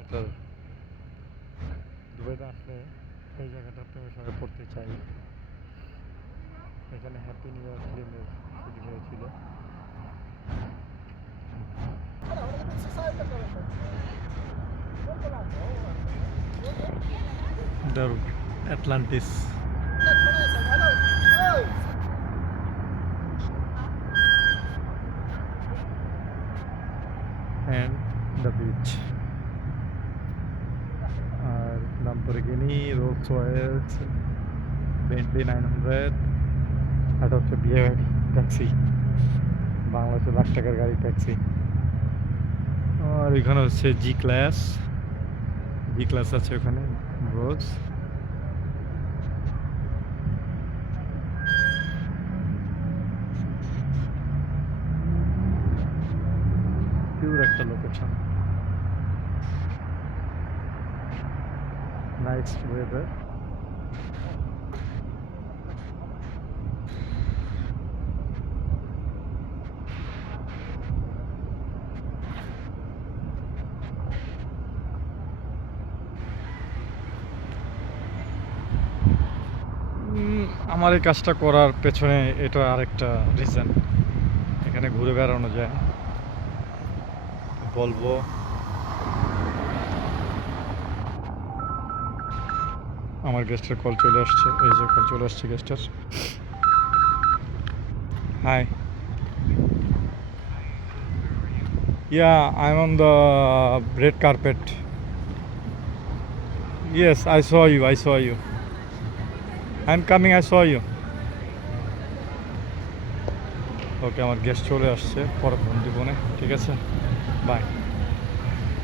জায়গাটা দুবাইতে আসলে এই জায়গাটা প্রেমের সঙ্গে পড়তে চাই। এখানে হ্যাপি নিউ ইয়ার ফিল্মের শুটিং হয়েছিল। The Atlantis and the beach. Lamborghini, Rolls Royce, Bentley 900, এটা হচ্ছে বিয়ে গাড়ি ট্যাক্সি, বাংলাদেশের লাখ টাকার গাড়ি ট্যাক্সি। আর এখানে হচ্ছে জি ক্লাস আছে ওখানে রোজ। পিওর একটা লোকেশন, নাইস ওয়েদার। আমার এই কাজটা করার পেছনে এটা আরেকটা রিজন, এখানে ঘুরে বেড়ানো যায়। বলবো আমার গেস্টের কল চলে আসছে, এই যে কল চলে আসছে গেস্টের। Hi, yeah, I'm on the red carpet. Yes, I saw you. I'm coming, I saw you. ওকে, আমার গেস্ট চলে আসছে, পরে ফোন দিব না, ঠিক আছে, বাই।